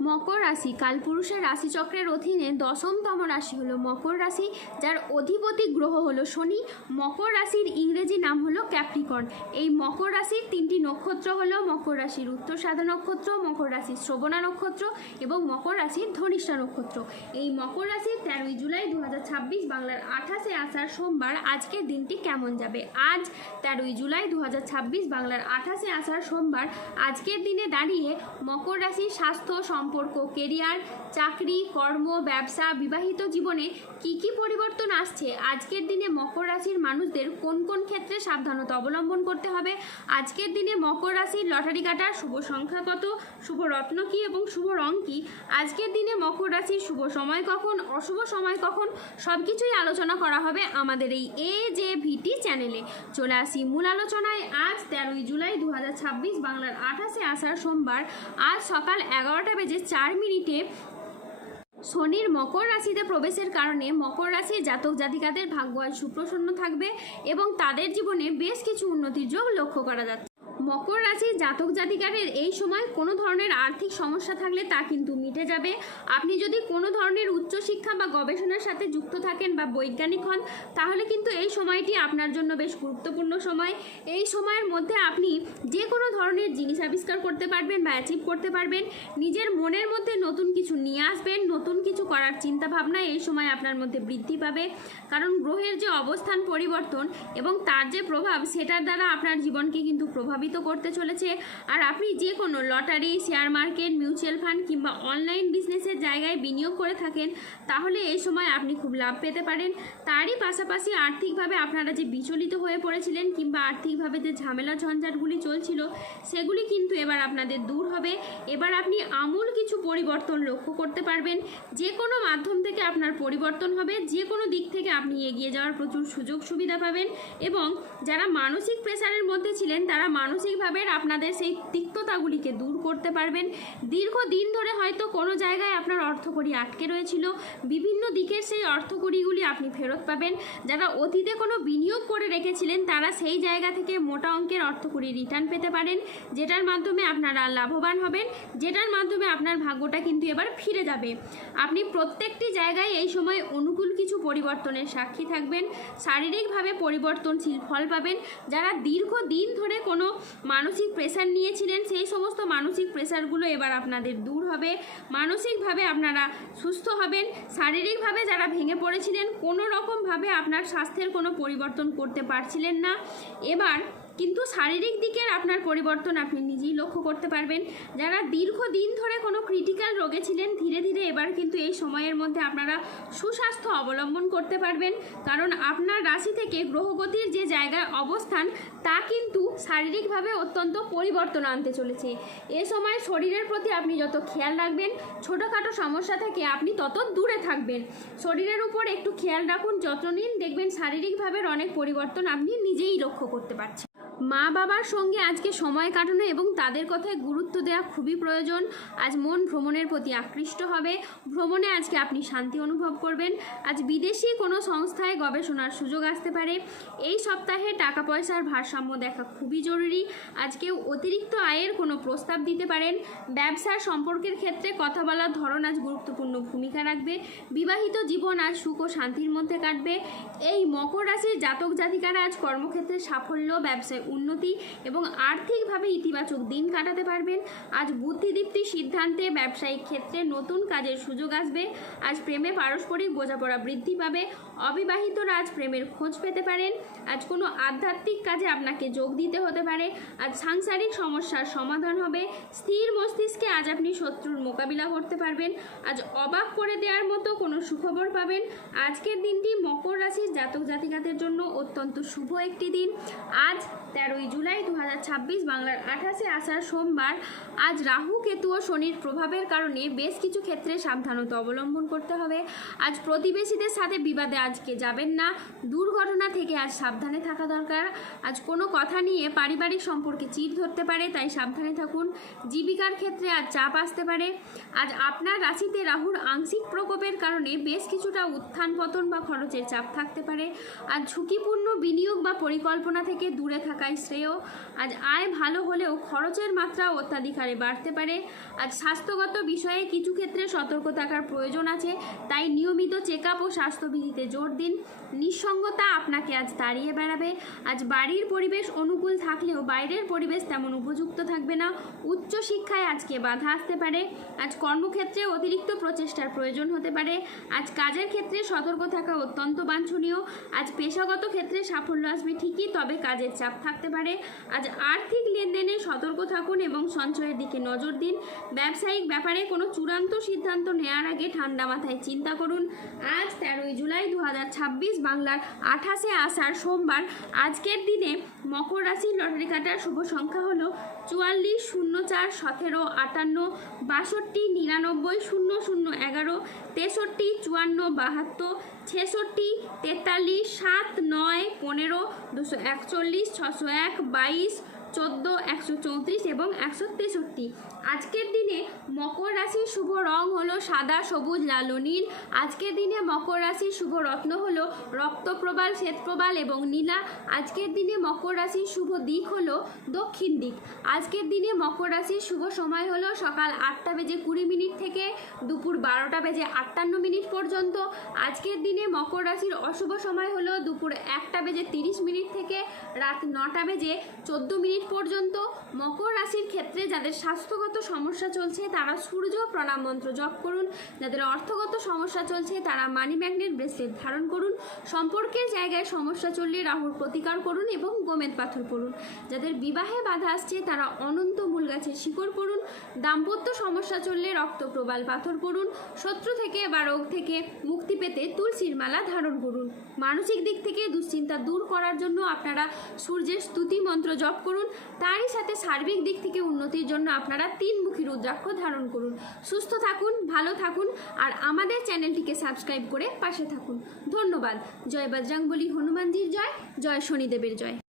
মকর রাশি কালপুরুষের রাশিচক্রের অধীনে 10তম রাশি হলো মকর রাশি, যার অধিপতি গ্রহ হলো শনি। মকর রাশির ইংরেজি নাম হলো ক্যাপ্রিকর্ন। এই মকর রাশির 3টি নক্ষত্র হলো মকর রাশির উত্তরসাধা নক্ষত্র, মকর রাশির শ্রবণা নক্ষত্র এবং মকর রাশির ধনিষ্ঠা নক্ষত্র। এই মকর রাশির 13ই জুলাই 2026 বাংলার 28শে আষাঢ় সোমবার আজকের দিনটি কেমন যাবে। আজ 13ই জুলাই 2026 বাংলার 28শে আষাঢ় সোমবার আজকের দিনে দাঁড়িয়ে মকর রাশির স্বাস্থ্য, সম্পর্ক, কেরিয়ার, চাকরি, কর্ম, ব্যবসা, বিবাহিত জীবনে কি পরিবর্তন আসছে, আজকের দিনে মকর রাশির মানুষদের কোন কোন ক্ষেত্রে সাবধানতা অবলম্বন করতে হবে, আজকের দিনে মকর রাশির লটারি কাটার শুভ সংখ্যা কত, শুভ রত্ন কী এবং শুভ রং কী, আজকের দিনে মকর রাশির শুভ সময় কখন, অশুভ সময় কখন, সব কিছুই আলোচনা করা হবে আমাদের এই AJVT চ্যানেলে। চলে আসি মূল আলোচনায়। আজ 13ই জুলাই 2026 বাংলার 28শে আষাঢ় সোমবার আজ সকাল 11:04 শনির মকর রাশিতে প্রবেশের কারণে মকর রাশির জাতক জাতিকাদের ভাগ্য আজ সুপ্রসন্ন থাকবে এবং তাদের জীবনে বেশ কিছু উন্নতির যোগ লক্ষ্য করা যাচ্ছে। মকর রাশির জাতক জাতিকাদের এই সময় কোনো ধরনের আর্থিক সমস্যা থাকলে তা কিন্তু মিটে যাবে। আপনি যদি কোনো ধরনের উচ্চশিক্ষা বা গবেষণার সাথে যুক্ত থাকেন বা বৈজ্ঞানিক হন, তাহলে কিন্তু এই সময়টি আপনার জন্য বেশ গুরুত্বপূর্ণ সময়। এই সময়ের মধ্যে আপনি যে কোনো ধরনের জিনিস আবিষ্কার করতে পারবেন বা অ্যাচিভ করতে পারবেন। নিজের মনের মধ্যে নতুন কিছু নিয়ে আসবেন, নতুন কিছু করার চিন্তাভাবনা এই সময় আপনার মধ্যে বৃদ্ধি পাবে, কারণ গ্রহের যে অবস্থান পরিবর্তন এবং তার যে প্রভাব, সেটার দ্বারা আপনার জীবনকে কিন্তু প্রভাবিত করতে চলেছে। আর আপনি যে কোনো lottery, share market, mutual fund কিংবা অনলাইন বিজনেসের জায়গায় বিনিয়োগ করে থাকেন, তাহলে এই সময় আপনি খুব লাভ পেতে পারেন। তারই পাশাপাশি আর্থিকভাবে আপনারা যে বিচলিত হয়ে পড়েছিলেন কিংবা আর্থিকভাবে যে ঝামেলা ঝঞ্ঝাটগুলি চলছিল, সেগুলি কিন্তু এবার আপনাদের দূর হবে। এবার আপনি আমূল কিছু পরিবর্তন লক্ষ্য করতে পারবেন। যে কোনো মাধ্যম থেকে আপনার পরিবর্তন হবে, যে কোনো দিক থেকে আপনি এগিয়ে যাওয়ার প্রচুর সুযোগ সুবিধা পাবেন এবং যারা মানসিক প্রেসারের মধ্যে ছিলেন, তারা মানসিকভাবে আপনাদের সেই তিক্ততাগুলিকে দূর করতে পারবেন। দীর্ঘদিন ধরে হয়তো কোনো জায়গায় আপনার অর্থকড়ি আটকে রয়েছিল, বিভিন্ন দিকের সেই অর্থকড়িগুলি আপনি ফেরত পাবেন। যারা অতীতে কোনো বিনিয়োগ করে রেখেছিলেন, তারা সেই জায়গা থেকে মোটা অঙ্কের অর্থকড়ি রিটার্ন পেতে পারেন, যেটার মাধ্যমে আপনারা লাভবান হবেন, যেটার মাধ্যমে আপনার ভাগ্যটা কিন্তু এবার ফিরে যাবে। আপনি প্রত্যেকটি জায়গায় এই সময় অনুকূল কিছু পরিবর্তনের সাক্ষী থাকবেন, শারীরিকভাবে পরিবর্তনশীল ফল পাবেন। যারা দীর্ঘদিন ধরে কোনো মানসিক প্রেসার নিয়েছিলেন, সেই সমস্ত মানসিক প্রেসারগুলো এবার আপনাদের দূর হবে, মানসিকভাবে আপনারা সুস্থ হবেন। শারীরিকভাবে যারা ভেঙে পড়েছিলেন, কোনো রকমভাবে আপনার স্বাস্থ্যের কোনো পরিবর্তন করতে পারছিলেন না, এবার কিন্তু শারীরিক দিকের আপনার পরিবর্তন আপনি নিজেই লক্ষ্য করতে পারবেন। যারা দীর্ঘদিন ধরে কোনো ক্রিটিক্যাল রোগে ছিলেন, ধীরে ধীরে এবার কিন্তু এই সময়ের মধ্যে আপনারা সুস্বাস্থ্য অবলম্বন করতে পারবেন, কারণ আপনার রাশি থেকে গ্রহগতির যে জায়গায় অবস্থান, তা কিন্তু শারীরিকভাবে অত্যন্ত পরিবর্তন আনতে চলেছে। এ সময় শরীরের প্রতি আপনি যত খেয়াল রাখবেন, ছোটোখাটো সমস্যা থেকে আপনি তত দূরে থাকবেন। শরীরের উপর একটু খেয়াল রাখুন, যত্ন নিন, দেখবেন শারীরিকভাবে অনেক পরিবর্তন আপনি নিজেই লক্ষ্য করতে পারছেন। মা বাবার সঙ্গে আজকে সময় কাটানো এবং তাদের কথায় গুরুত্ব দেওয়া খুবই প্রয়োজন। আজ মন ভ্রমণের প্রতি আকৃষ্ট হবে, ভ্রমণে আজকে আপনি শান্তি অনুভব করবেন। আজ বিদেশি কোনো সংস্থায় গবেষণার সুযোগ আসতে পারে। এই সপ্তাহে টাকা পয়সার ভারসাম্য দেখা খুবই জরুরি। আজকে অতিরিক্ত আয়ের কোনো প্রস্তাব দিতে পারেন। ব্যবসার সম্পর্কের ক্ষেত্রে কথা বলার ধরন আজ গুরুত্বপূর্ণ ভূমিকা রাখবে। বিবাহিত জীবন আজ সুখ ও শান্তির মধ্যে কাটবে। এই মকর রাশির জাতক জাতিকারা আজ কর্মক্ষেত্রে সাফল্য, ব্যবসায় উন্নতি এবং আর্থিকভাবে ইতিবাচক দিন কাটাতে পারবেন। আজ বুদ্ধিদীপ্তি সিদ্ধান্তে ব্যবসায়িক ক্ষেত্রে নতুন কাজের সুযোগ আসবে। আজ প্রেমে পারস্পরিক বোঝাপড়া বৃদ্ধি পাবে। অবিবাহিতরা আজ প্রেমের খোঁজ পেতে পারেন। আজ কোনো আধ্যাত্মিক কাজে আপনাকে যোগ দিতে হতে পারে। আজ সাংসারিক সমস্যার সমাধান হবে। স্থির মস্তিষ্কে আজ আপনি শত্রুর মোকাবিলা করতে পারবেন। আজ অবাক করে দেওয়ার মতো কোনো সুখবর পাবেন। আজকের দিনটি মকর রাশির জাতক জাতিকাদের জন্য অত্যন্ত শুভ একটি দিন। আজ 13ই জুলাই 2026 বাংলার 28শে আষাঢ় সোমবার। আজ রাহু, কেতু ও শনির প্রভাবের কারণে বেশ কিছু ক্ষেত্রে সাবধানতা অবলম্বন করতে হবে। আজ প্রতিবেশীদের সাথে বিবাদে আজকে যাবেন না। দুর্ঘটনা থেকে আজ সাবধানে থাকা দরকার। আজ কোনো কথা নিয়ে পারিবারিক সম্পর্কে চিড় ধরতে পারে, তাই সাবধানে থাকুন। জীবিকার ক্ষেত্রে আজ চাপ আসতে পারে। আজ আপনার রাশিতে রাহুর আংশিক প্রকোপের কারণে বেশ কিছুটা উত্থান পতন বা খরচের চাপ থাকতে পারে। আজ ঝুঁকিপূর্ণ বিনিয়োগ বা পরিকল্পনা থেকে দূরে থাকা থাকাই শ্রেয়। আজ আয় ভালো হলেও খরচের মাত্রা অত্যাধিক হারে বাড়তে পারে। আজ স্বাস্থ্যগত বিষয়ে কিছু ক্ষেত্রে সতর্ক থাকার প্রয়োজন আছে, তাই নিয়মিত চেক আপ ও স্বাস্থ্যবিধিতে জোর দিন। নিঃসঙ্গতা আপনাকে আজ তাড়িয়ে বেড়াবে। আজ বাড়ির পরিবেশ অনুকূল থাকলেও বাইরের পরিবেশ তেমন উপযুক্ত থাকবে না। উচ্চশিক্ষায় আজকে বাধা আসতে পারে। আজ কর্মক্ষেত্রে অতিরিক্ত প্রচেষ্টার প্রয়োজন হতে পারে। আজ কাজের ক্ষেত্রে সতর্ক থাকা অত্যন্ত বাঞ্ছনীয়। আজ পেশাগত ক্ষেত্রে সাফল্য আসবে ঠিকই, তবে কাজের চাপ থাকতে পারে। আজ আর্থিক লেনদেনে সতর্ক থাকুন এবং সঞ্চয়ের দিকে নজর দিন। ব্যবসায়িক ব্যাপারে কোনো চূড়ান্ত সিদ্ধান্ত নেওয়ার আগে ঠান্ডা মাথায় চিন্তা করুন। আজ 13 জুলাই 2026, বাংলার 28শে আষাঢ়, সোমবার। আজকের দিনে মকর রাশির লটারি কাটার শুভ সংখ্যা হলো 44, 04, 17, 58, 62, 99, 00, 11, 63, 54, 72, 66, 43, 7, 9, 15, 241, 601, 22, 14, 134 এবং 163। আজকের দিনে মকর রাশির শুভ রং হলো সাদা, সবুজ, লাল ও নীল। আজকের দিনে মকর রাশির শুভ রত্ন হলো রক্তপ্রবাল, শ্বেতপ্রবাল এবং নীলা। আজকের দিনে মকর রাশির শুভ দিক হলো দক্ষিণ দিক। আজকের দিনে মকর রাশির শুভ সময় হলো সকাল 8:20 থেকে দুপুর 12:58 পর্যন্ত। আজকের দিনে মকর রাশির অশুভ সময় হলো দুপুর 1:30 থেকে রাত 9:14 পর্যন্ত। মকর রাশির ক্ষেত্রে যাদের স্বাস্থ্যগত সমস্যা চলছে তারা সূর্য প্রণাম মন্ত্র জপ করুন। যাদের অর্থগত সমস্যা চলছে তারা মানি ম্যাগনেট ব্রেসলেট ধারণ করুন। সম্পর্কের জায়গায় সমস্যা চললে রাহুর প্রতিকার করুন এবং গোমেদ পাথর পড়ুন। যাদের বিবাহে বাধা আসছে তারা অনন্ত মূল গাছের শিকড় পড়ুন। দাম্পত্য সমস্যা চললে রক্তপ্রবাল পাথর পড়ুন। শত্রু থেকে বা রোগ থেকে মুক্তি পেতে তুলসীর মালা ধারণ করুন। মানসিক দিক থেকে দুশ্চিন্তা দূর করার জন্য আপনারা সূর্যের স্তুতি মন্ত্র জপ করুন। তারই সাথে সার্বিক দিক থেকে উন্নতির জন্য আপনারা 3মুখী রুদ্রাক্ষ ধারণ করুন। সুস্থ থাকুন, ভালো থাকুন আর আমাদের চ্যানেলটিকে সাবস্ক্রাইব করে পাশে থাকুন। ধন্যবাদ। জয় বজরংবলী, হনুমানজির জয়, জয় শনিদেবের জয়।